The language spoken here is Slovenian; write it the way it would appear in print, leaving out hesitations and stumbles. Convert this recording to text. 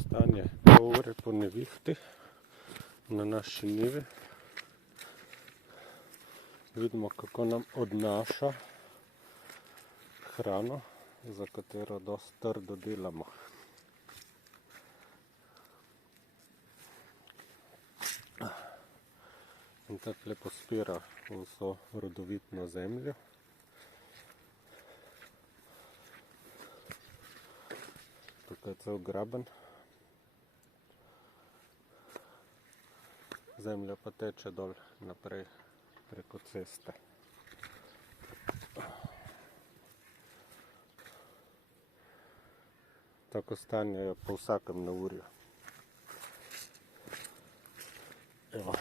stanje 2 ure po nevihti na naši njivi. Vidimo, kako nam odnaša hrano, za katero dosti trdo delamo. In takle pospira vso rodovitno zemljo. Tukaj je cel graben. Zemlja pa teče dol naprej preko ceste. Tako stanje je po vsakem neurju. Evo.